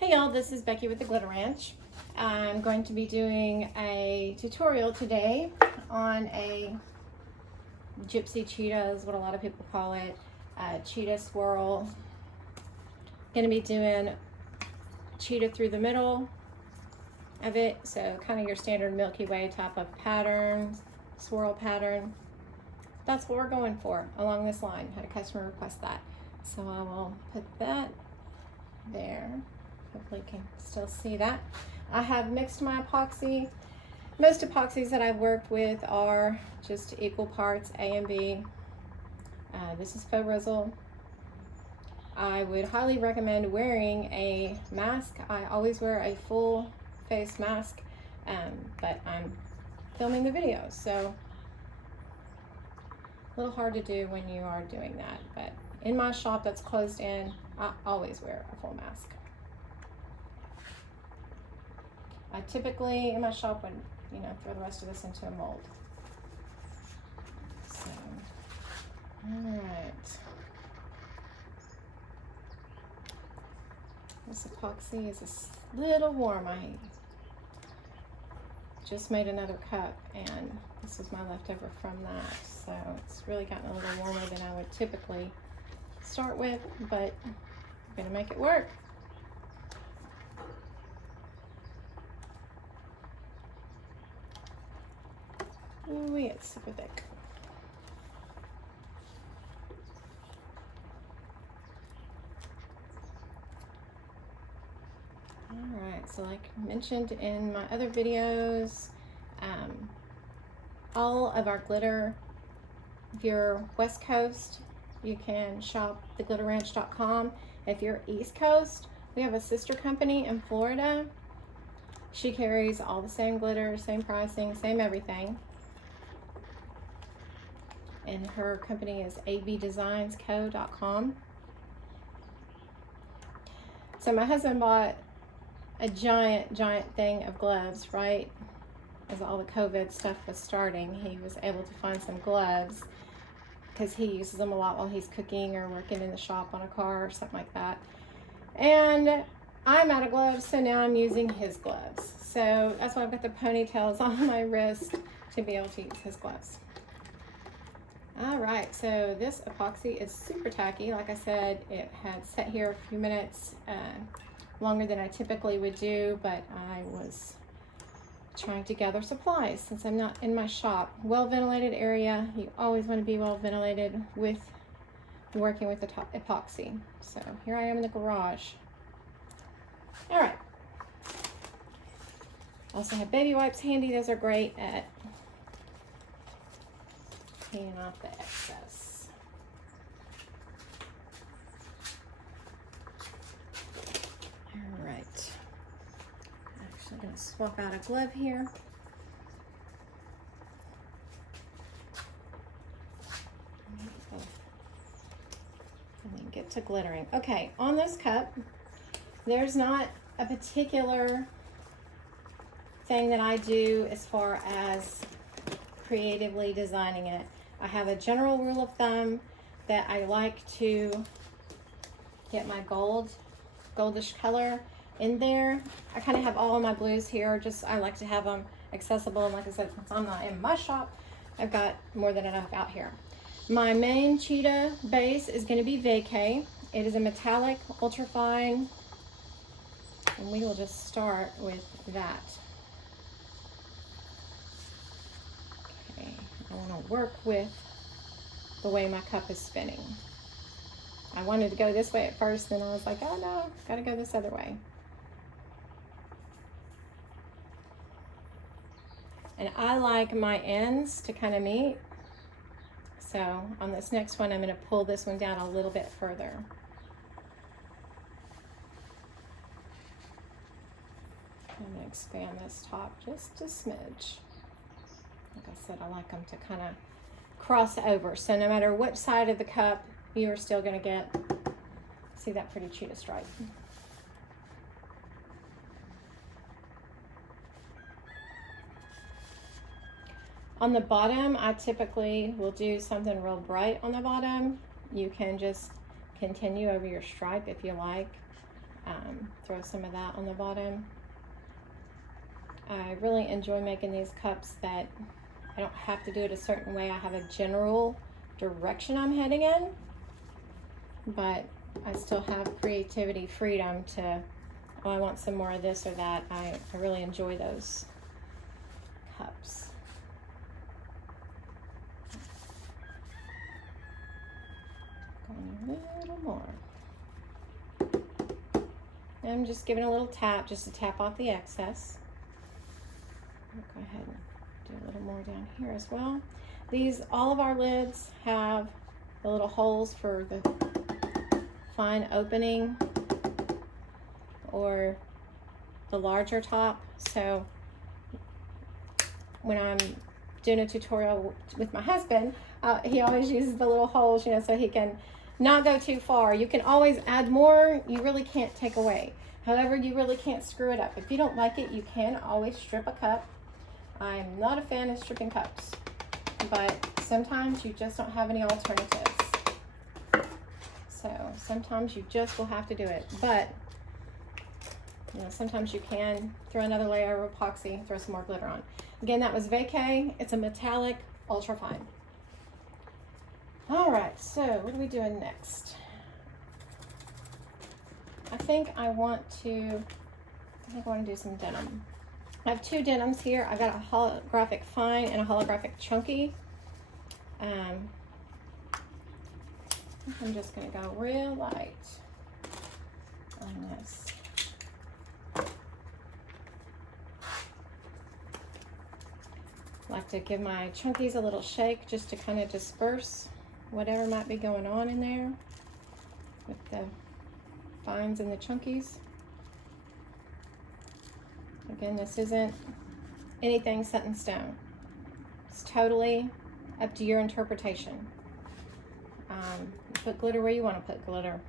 Hey y'all, this is Becky with the Glitter Ranch. I'm going to be doing a tutorial today on a gypsy cheetah is what a lot of people call it, cheetah swirl. Going to be doing cheetah through the middle of it, so kind of your standard Milky Way type of pattern, swirl pattern. That's what we're going for along this line. Had a customer request that, so I will put that there. Hopefully you can still see that. I have mixed my epoxy. Most epoxies that I've worked with are just equal parts A and B. This is faux Rizzle. I would highly recommend wearing a mask. I always wear a full face mask, but I'm filming the video, so a little hard to do when you are doing that. But in my shop that's closed in, I always wear a full mask. I typically, in my shop, would, throw the rest of this into a mold. So, all right. This epoxy is a little warm. I just made another cup, and this was my leftover from that. So it's really gotten a little warmer than I would typically start with, but I'm gonna make it work. Ooh, it's super thick. Alright, so like mentioned in my other videos, all of our glitter, if you're West Coast, you can shop theglitterranch.com. If you're East Coast, we have a sister company in Florida. She carries all the same glitter, same pricing, same everything. And her company is abdesignsco.com. So my husband bought a giant thing of gloves, right? As all the COVID stuff was starting, he was able to find some gloves because he uses them a lot while he's cooking or working in the shop on a car or something like that. And I'm out of gloves, so now I'm using his gloves. So that's why I've got the ponytails on my wrist to be able to use his gloves. All right, so this epoxy is super tacky. Like I said, it had sat here a few minutes longer than I typically would do, but I was trying to gather supplies since I'm not in my shop. Well-ventilated area. You always want to be well-ventilated with working with the epoxy. So here I am in the garage. All right. Also have baby wipes handy. Those are great at cleaning off the excess. All right. Actually, going to swap out a glove here. And then get to glittering. Okay, on this cup, there's not a particular thing that I do as far as creatively designing it. I have a general rule of thumb that I like to get my goldish color in there. I kind of have all of my blues here, I like to have them accessible, and like I said, since I'm not in my shop, I've got more than enough out here. My main cheetah base is going to be Vacay. It is a metallic, ultra fine, and we will just start with that. I want to work with the way my cup is spinning. I wanted to go this way at first, then I was like, oh no, gotta go this other way. And I like my ends to kind of meet. So on this next one, I'm going to pull this one down a little bit further. I'm going to expand this top just a smidge. Like I said, I like them to kind of cross over. So no matter which side of the cup, you are still going to see that pretty cheetah stripe. On the bottom, I typically will do something real bright on the bottom. You can just continue over your stripe if you like. Throw some of that on the bottom. I really enjoy making these cups that I don't have to do it a certain way. I have a general direction I'm heading in, but I still have creativity, freedom to, oh, I want some more of this or that. I really enjoy those cups. Going a little more. And I'm just giving a little tap just to tap off the excess. I'll go ahead and do a little more down here as well. All of our lids have the little holes for the fine opening or the larger top. So when I'm doing a tutorial with my husband, he always uses the little holes, you know, so he can not go too far. You can always add more. You really can't take away. However, you really can't screw it up. If you don't like it, you can always strip a cup. I'm not a fan of stripping cups, but sometimes you just don't have any alternatives. So sometimes you just will have to do it. But you know, sometimes you can throw another layer of epoxy, throw some more glitter on. Again, that was Vacay. It's a metallic ultra fine. All right, so what are we doing next? I think I want to do some denim. I have two denims here. I got a holographic fine and a holographic chunky. I'm just gonna go real light on this. I like to give my chunkies a little shake just to kind of disperse whatever might be going on in there with the fines and the chunkies. Again, this isn't anything set in stone. It's totally up to your interpretation. Put glitter where you want to put glitter.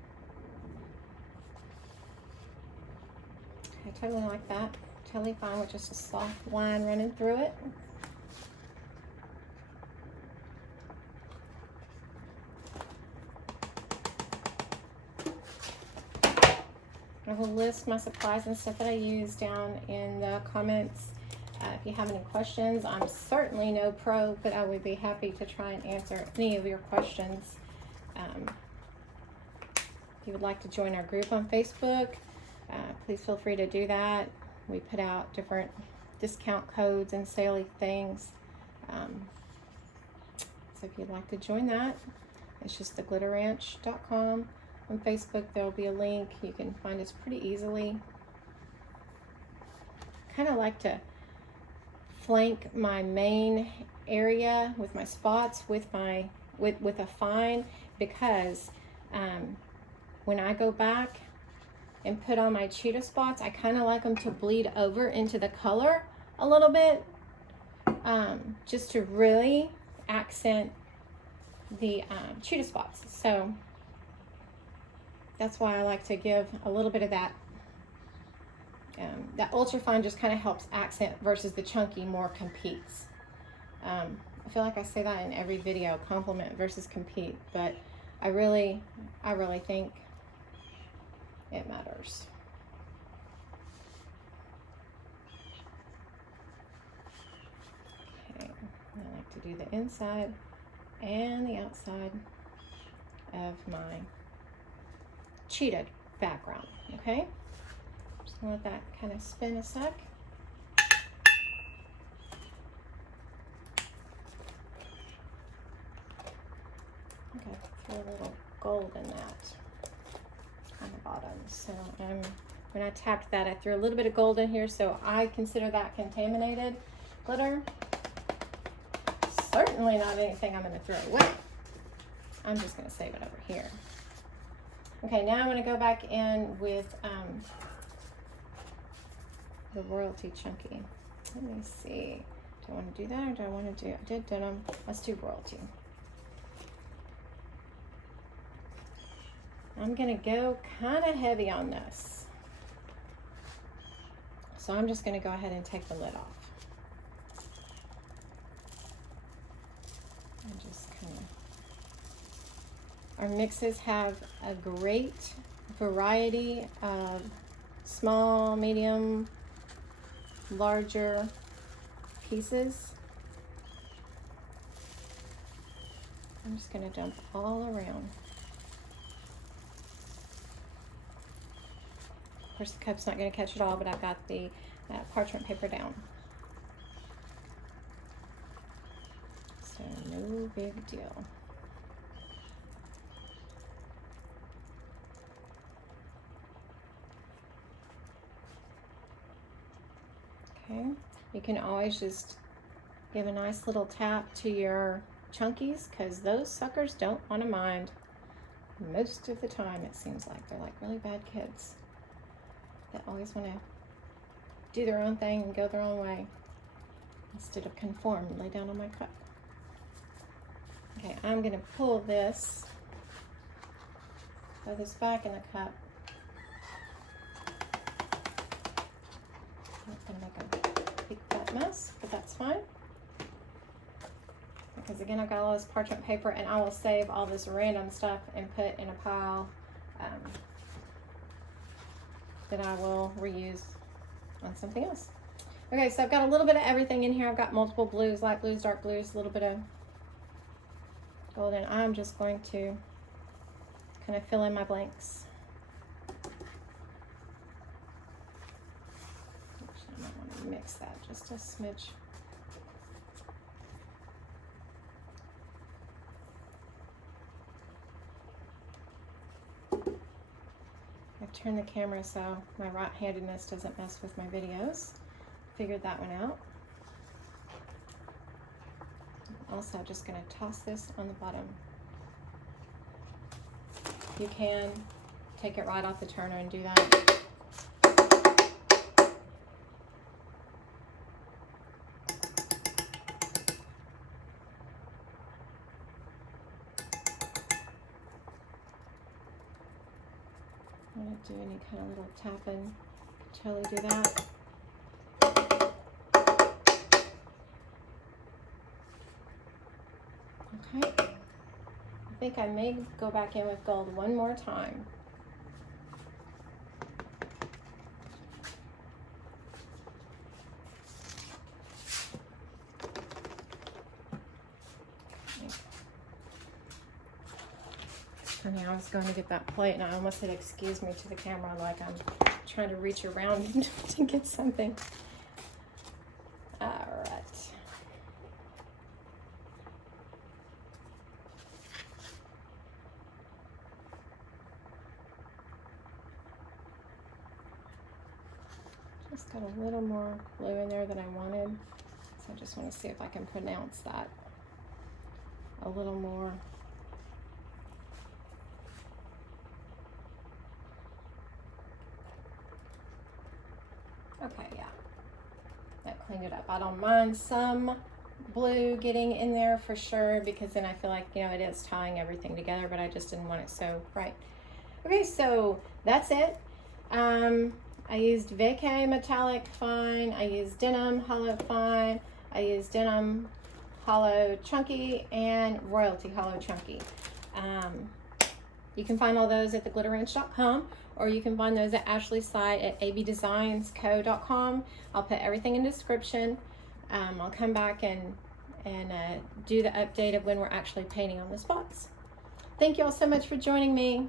I totally like that. Totally fine with just a soft line running through it. I will list my supplies and stuff that I use down in the comments. If you have any questions, I'm certainly no pro, but I would be happy to try and answer any of your questions. If you would like to join our group on Facebook, please feel free to do that. We put out different discount codes and saley things. So if you'd like to join that, it's just theglitterranch.com. On Facebook, there will be a link. You can find us pretty easily. Kind of like to flank my main area with my spots with a fine, because when I go back and put on my cheetah spots, I kind of like them to bleed over into the color a little bit, just to really accent the cheetah spots. So that's why I like to give a little bit of that. That ultra fine just kind of helps accent versus the chunky more competes. I feel like I say that in every video, compliment versus compete, but I really think it matters. Okay, I like to do the inside and the outside of my cheetah background. Okay, just gonna let that kind of spin a sec. Okay, throw a little gold in that on the bottom. So when I tapped that, I threw a little bit of gold in here, so I consider that contaminated glitter. Certainly not anything I'm going to throw away. I'm just going to save it over here. Okay, now I'm going to go back in with the Royalty Chunky. Let me see. Do I want to do that, or do I want to do, I did denim. Let's do Royalty. I'm going to go kind of heavy on this. So I'm just going to go ahead and take the lid off. And just kind of, our mixes have a great variety of small, medium, larger pieces. I'm just going to dump all around. Of course, the cup's not going to catch it all, but I've got the parchment paper down. So no big deal. Okay, you can always just give a nice little tap to your chunkies, because those suckers don't want to mind. Most of the time, it seems like they're like really bad kids that always want to do their own thing and go their own way instead of conform and lay down on my cup. Okay, I'm going to pull this, throw this back in the cup. I'm going to make a big fat mess, but that's fine. Because again, I've got all this parchment paper, and I will save all this random stuff and put in a pile that I will reuse on something else. Okay, so I've got a little bit of everything in here. I've got multiple blues, light blues, dark blues, a little bit of gold, and I'm just going to kind of fill in my blanks. Actually, I might want to mix that just a smidge. I've turned the camera so my right-handedness doesn't mess with my videos. Figured that one out. Also, I'm just going to toss this on the bottom. You can take it right off the turner and do that. Do any kind of little tapping, totally do that. Okay, I think I may go back in with gold one more time. I was going to get that plate, and I almost said excuse me to the camera, like I'm trying to reach around to get something. All right. Just got a little more blue in there than I wanted, so I just want to see if I can pronounce that a little more. Okay, yeah, that cleaned it up. I don't mind some blue getting in there for sure, because then I feel like, you know, it is tying everything together, but I just didn't want it so bright. Okay, so that's it. I used Vacay Metallic Fine, I used Denim Hollow Fine, I used Denim Hollow Chunky, and Royalty Hollow Chunky. You can find all those at theglitterranch.com, or you can find those at Ashley's site at abdesignsco.com. I'll put everything in the description. I'll come back and do the update of when we're actually painting on the spots. Thank you all so much for joining me.